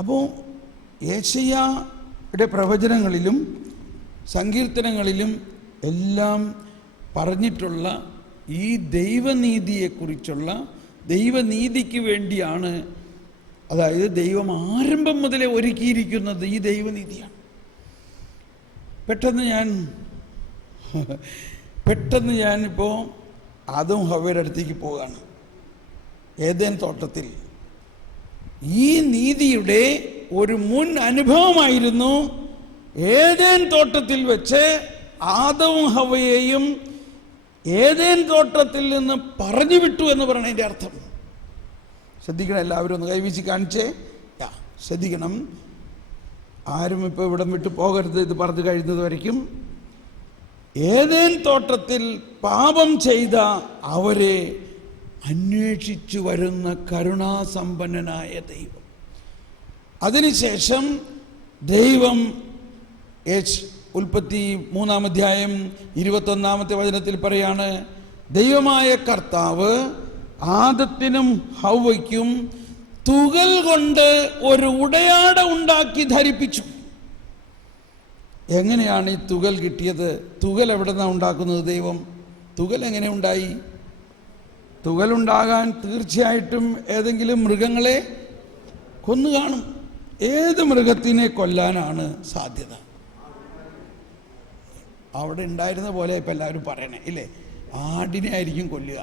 അപ്പോൾ യെശയ്യായുടെ പ്രവചനങ്ങളിലും സങ്കീർത്തനങ്ങളിലും എല്ലാം പറഞ്ഞിട്ടുള്ള ഈ ദൈവനീതിയെക്കുറിച്ചുള്ള, ദൈവനീതിക്ക് വേണ്ടിയാണ്, അതായത് ദൈവം ആരംഭം മുതലേ ഒരുക്കിയിരിക്കുന്നത് ഈ ദൈവനീതിയാണ്. പെട്ടെന്ന് ഞാനിപ്പോൾ ആദം ഹവ്വയുടെ അടുത്തേക്ക് പോവുകയാണ്. ഏദൻ തോട്ടത്തിൽ ഈ നീതിയുടെ ഒരു മുൻ അനുഭവമായിരുന്നു. ഏദൻ തോട്ടത്തിൽ വെച്ച് ആദവും ഹവ്വയെയും ഏദൻ തോട്ടത്തിൽ നിന്ന് പറഞ്ഞു വിട്ടു എന്ന് പറയുന്നതിൻ്റെ അർത്ഥം ശ്രദ്ധിക്കണം. എല്ലാവരും ഒന്ന് കൈവീശി കാണിച്ചേ. ശ്രദ്ധിക്കണം, ആരും ഇപ്പോൾ ഇവിടം വിട്ട് പോകരുത്. ഇത് പറഞ്ഞു കഴിയുന്നത് വരയ്ക്കും ഏദൻ തോട്ടത്തിൽ പാപം ചെയ്ത അവരെ അന്വേഷിച്ചു വരുന്ന കരുണാസമ്പന്നനായ ദൈവം. അതിനുശേഷം ദൈവം ഉൽപ്പത്തി 3-ാം അധ്യായം 21-ാമത്തെ വചനത്തിൽ പറയാണ്, ദൈവമായ കർത്താവ് ആദത്തിനും ഹവ്വയ്ക്കും തുകൽ കൊണ്ട് ഒരു ഉടയാട ഉണ്ടാക്കി ധരിപ്പിച്ചു. എങ്ങനെയാണ് ഈ തുകൽ കിട്ടിയത്? തുകൽ എവിടെ നിന്നാണ് ഉണ്ടാക്കുന്നത് ദൈവം? തുകൽ എങ്ങനെ ഉണ്ടായി? തുകലുണ്ടാകാൻ തീർച്ചയായിട്ടും ഏതെങ്കിലും മൃഗങ്ങളെ കൊന്നു കാണും. ഏത് മൃഗത്തിനെ കൊല്ലാനാണ് സാധ്യത? അവിടെ ഉണ്ടായിരുന്ന പോലെ ഇപ്പം എല്ലാവരും പറയണേ ഇല്ലേ, ആടിനെ ആയിരിക്കും കൊല്ലുക.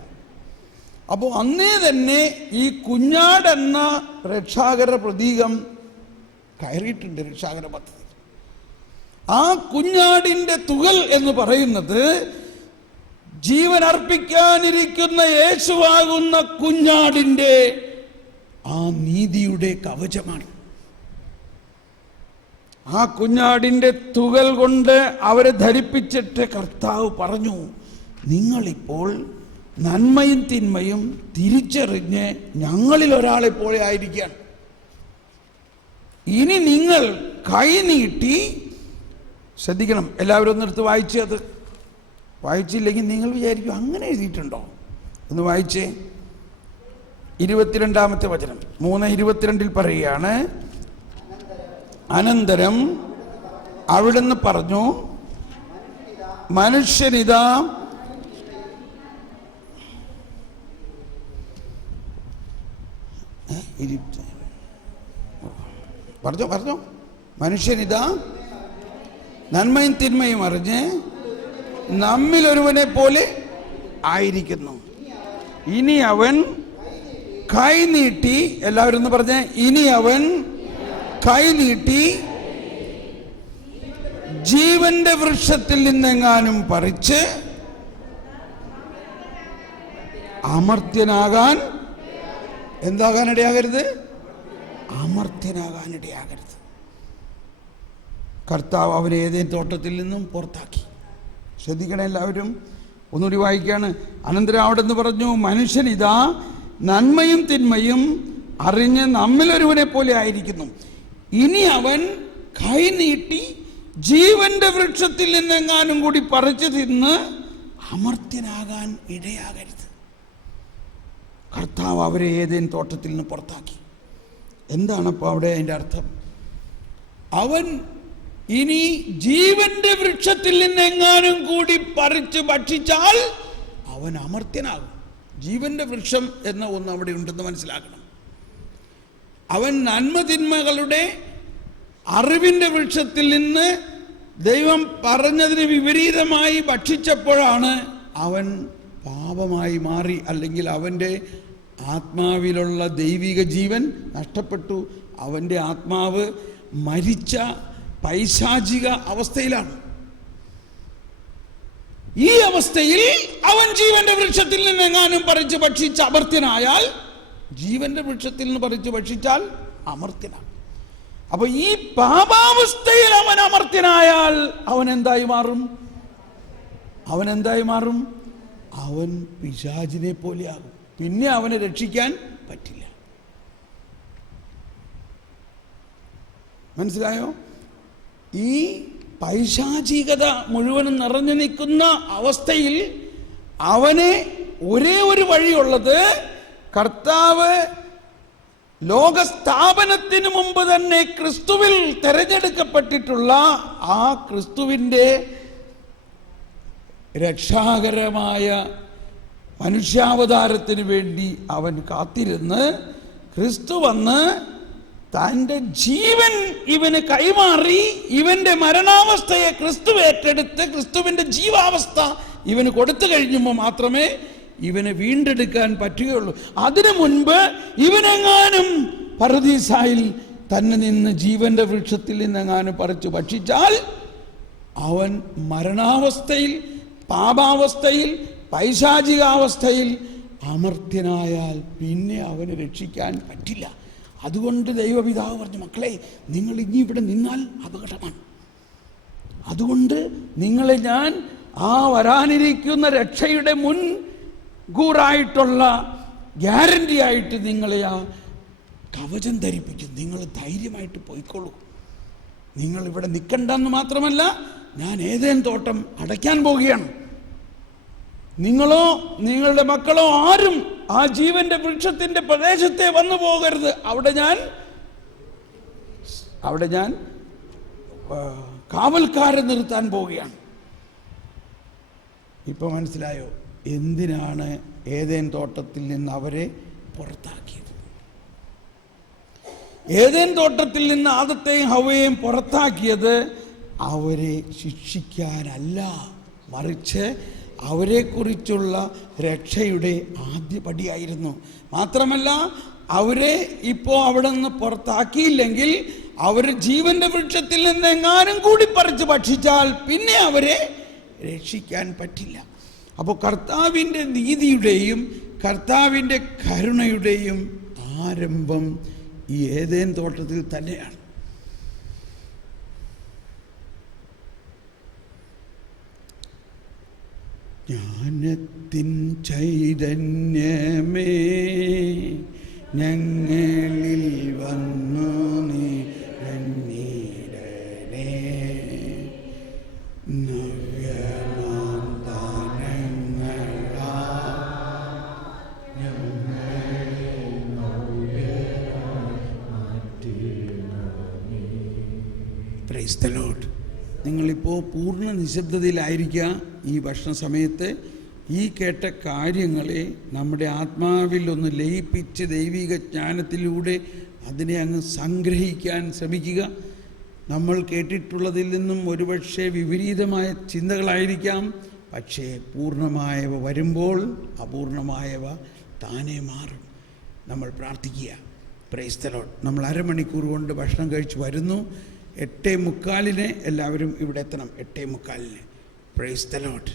അപ്പോൾ അന്നേ തന്നെ ഈ കുഞ്ഞാടെന്ന രക്ഷാകര പ്രതീകം കയറിയിട്ടുണ്ട് രക്ഷാകര പദ്ധതി. ആ കുഞ്ഞാടിൻ്റെ തുകൽ എന്ന് പറയുന്നത് ജീവൻ അർപ്പിക്കാനിരിക്കുന്ന യേശുവാകുന്ന കുഞ്ഞാടിൻ്റെ ആ നീതിയുടെ കവചമാണ്. ആ കുഞ്ഞാടിൻ്റെ തുകൽ കൊണ്ട് അവരെ ധരിപ്പിച്ചിട്ട് കർത്താവ് പറഞ്ഞു, നിങ്ങളിപ്പോൾ നന്മയും തിന്മയും തിരിച്ചറിഞ്ഞ് ഞങ്ങളിൽ ഒരാളെ പോലെ ആയിരിക്കുകയാണ്. ഇനി നിങ്ങൾ കൈനീട്ടി, ശ്രദ്ധിക്കണം, എല്ലാവരും ഒന്നെടുത്ത് വായിച്ച്, അത് വായിച്ചില്ലെങ്കിൽ നിങ്ങൾ വിചാരിക്കും അങ്ങനെ എഴുതിയിട്ടുണ്ടോ എന്ന്. വായിച്ചേ 22-ാമത്തെ വചനം 3:22 പറയുകയാണ്, അനന്തരം അവിടുന്ന് പറഞ്ഞു, മനുഷ്യനിതാ പറഞ്ഞോ മനുഷ്യനിതാ നന്മയും തിന്മയും അറിഞ്ഞ് നമ്മിൽ ഒരുവനെ പോലെ ആയിരിക്കുന്നു. ഇനി അവൻ കൈനീട്ടി, എല്ലാവരും ഒന്ന് പറഞ്ഞേ, ഇനി അവൻ കൈനീട്ടി ജീവന്റെ വൃക്ഷത്തിൽ നിന്നെങ്ങാനും പറിച്ച് അമർത്യനാകാൻ എന്താകാനിടയാകരുത്? അമർത്യനാകാനിടയാകരുത്. കർത്താവ് അവനെ ഏതേൻ തോട്ടത്തിൽ നിന്നും പുറത്താക്കി. ശ്രദ്ധിക്കണം എല്ലാവരും, ഒന്നുകൂടി വായിക്കുകയാണ്. അനന്തരം അവിടെ നിന്ന് പറഞ്ഞു, മനുഷ്യനിതാ നന്മയും തിന്മയും അറിഞ്ഞ് നമ്മിലൊരുവനെ പോലെ ആയിരിക്കുന്നു. ഇനി അവൻ കൈനീട്ടി ജീവന്റെ വൃക്ഷത്തിൽ നിന്നെങ്ങാനും കൂടി പറിച്ചു തിന്ന് അമർത്യനാകാൻ ഇടയാകരുത്. കർത്താവ് അവരെ ഏതേൻ തോട്ടത്തിൽ നിന്ന് പുറത്താക്കി. എന്താണപ്പോൾ അവിടെ അതിൻ്റെ അർത്ഥം? അവൻ ഇനി ജീവന്റെ വൃക്ഷത്തിൽ നിന്നെങ്ങാനും കൂടി പറിച്ച് ഭക്ഷിച്ചാൽ അവൻ അമർത്യനാകും. ജീവന്റെ വൃക്ഷം എന്ന ഒന്ന് അവിടെ ഉണ്ടെന്ന് മനസ്സിലാക്കണം. അവൻ നന്മതിന്മകളുടെ അറിവിൻ്റെ വൃക്ഷത്തിൽ നിന്ന് ദൈവം പറഞ്ഞതിന് വിപരീതമായി ഭക്ഷിച്ചപ്പോഴാണ് അവൻ പാപമായി മാറി, അല്ലെങ്കിൽ അവൻ്റെ ആത്മാവിലുള്ള ദൈവിക ജീവൻ നഷ്ടപ്പെട്ടു. അവൻ്റെ ആത്മാവ് മരിച്ച പൈശാചിക അവസ്ഥയിലാണ്. ഈ അവസ്ഥയിൽ അവൻ ജീവന്റെ വൃക്ഷത്തിൽ നിന്നെങ്ങാനും പറിച്ച് ഭക്ഷിച്ച് അമർത്യനായാൽ, ജീവന്റെ വൃക്ഷത്തിൽ നിന്ന് പറിച്ച് ഭക്ഷിച്ചാൽ അമർത്യനാണ്. അപ്പൊ ഈ പാപാവസ്ഥയിൽ അവൻ അമർത്യനായാൽ അവൻ എന്തായി മാറും? അവൻ പിശാചിനെ പോലെയാകും. പിന്നെ അവനെ രക്ഷിക്കാൻ പറ്റില്ല. മനസ്സിലായോ? ഈ പൈശാചികത മുഴുവനും നിറഞ്ഞു നിൽക്കുന്ന അവസ്ഥയിൽ അവന് ഒരേ ഒരു വഴിയുള്ളത്, കർത്താവ് ലോകസ്ഥാപനത്തിന് മുമ്പ് തന്നെ ക്രിസ്തുവിൽ തെരഞ്ഞെടുക്കപ്പെട്ടിട്ടുള്ള ആ ക്രിസ്തുവിൻ്റെ രക്ഷാകരമായ മനുഷ്യാവതാരത്തിന് വേണ്ടി അവൻ കാത്തിരുന്ന് ക്രിസ്തു വന്ന് തൻ്റെ ജീവൻ ഇവന് കൈമാറി, ഇവന്റെ മരണാവസ്ഥയെ ക്രിസ്തു ഏറ്റെടുത്ത് ക്രിസ്തുവിൻ്റെ ജീവാവസ്ഥ ഇവന് കൊടുത്തു കഴിഞ്ഞപ്പോൾ മാത്രമേ ഇവനെ വീണ്ടെടുക്കാൻ പറ്റുകയുള്ളൂ. അതിനു മുൻപ് ഇവനെങ്ങാനും പറുദീസായിൽ തന്നെ നിന്ന് ജീവന്റെ വൃക്ഷത്തിൽ നിന്നെങ്ങാനും പറിച്ചു ഭക്ഷിച്ചാൽ അവൻ മരണാവസ്ഥയിൽ, പാപാവസ്ഥയിൽ, പൈശാചികാവസ്ഥയിൽ അമർത്യനായാൽ പിന്നെ അവനെ രക്ഷിക്കാൻ പറ്റില്ല. അതുകൊണ്ട് ദൈവപിതാവ് പറഞ്ഞു, മക്കളെ, നിങ്ങൾ ഇനി ഇവിടെ നിന്നാൽ അപകടമാണ്. അതുകൊണ്ട് നിങ്ങളെ ഞാൻ ആ വരാനിരിക്കുന്ന രക്ഷയുടെ മുൻകൂറായിട്ടുള്ള ഗ്യാരണ്ടി ആയിട്ട് നിങ്ങളെ ആ കവചം ധരിപ്പിക്കും. നിങ്ങൾ ധൈര്യമായിട്ട് പോയിക്കോളൂ. നിങ്ങൾ ഇവിടെ നിൽക്കണ്ടെന്ന് മാത്രമല്ല, ഞാൻ ഏതേൻ തോട്ടം അടയ്ക്കാൻ പോവുകയാണ്. നിങ്ങളോ നിങ്ങളുടെ മക്കളോ ആരും ആ ജീവന്റെ വൃക്ഷത്തിന്റെ പ്രദേശത്തെ വന്നു പോകരുത്. അവിടെ ഞാൻ കാവൽക്കാരെ നിർത്താൻ പോവുകയാണ്. ഇപ്പൊ മനസ്സിലായോ എന്തിനാണ് ഏതേൻ തോട്ടത്തിൽ നിന്ന് അവരെ പുറത്താക്കിയത്? ഏതേൻ തോട്ടത്തിൽ നിന്ന് ആദത്തെയും ഹവ്വയെയും പുറത്താക്കിയത് അവരെ ശിക്ഷിക്കാനല്ല, മറിച്ച് അവരെക്കുറിച്ചുള്ള രക്ഷയുടെ ആദ്യപടിയായിരുന്നു. മാത്രമല്ല, അവരെ ഇപ്പോൾ അവിടെ നിന്ന് പുറത്താക്കിയില്ലെങ്കിൽ അവർ ജീവന്റെ വൃക്ഷത്തിൽ നിന്ന് എങ്ങാനും കൂടി പറിച്ച് ഭക്ഷിച്ചാൽ പിന്നെ അവരെ രക്ഷിക്കാൻ പറ്റില്ല. അപ്പോൾ കർത്താവിൻ്റെ നീതിയുടെയും കർത്താവിൻ്റെ കരുണയുടെയും ആരംഭം ഈ ഏദെൻ തോട്ടത്തിൽ തന്നെയാണ്. ജ്ഞാനത്തിൻ ചൈതന്യമേ ഞങ്ങളിൽ വന്നു നിറഞ്ഞിടണേ, നവ്യമാം ദാനങ്ങളാ ഞങ്ങളെ മാറ്റിയിടണേ. Praise the Lord. നിങ്ങളിപ്പോൾ പൂർണ്ണ നിശബ്ദതയിലായിരിക്കുക. ഈ ഭക്ഷണ സമയത്ത് ഈ കേട്ട കാര്യങ്ങളെ നമ്മുടെ ആത്മാവിൽ ഒന്ന് ലയിപ്പിച്ച് ദൈവിക ജ്ഞാനത്തിലൂടെ അതിനെ അങ്ങ് സംഗ്രഹിക്കാൻ ശ്രമിക്കുക. നമ്മൾ കേട്ടിട്ടുള്ളതിൽ നിന്നും ഒരുപക്ഷെ വിപരീതമായ ചിന്തകളായിരിക്കാം, പക്ഷേ പൂർണ്ണമായവ വരുമ്പോൾ അപൂർണമായവ താനേ മാറും. നമ്മൾ പ്രാർത്ഥിക്കുക. Praise the Lord. നമ്മൾ അരമണിക്കൂർ കൊണ്ട് ഭക്ഷണം കഴിച്ച് വരുന്നു. 8:45 എല്ലാവരും ഇവിടെ എത്തണം. 8:45. Praise the Lord.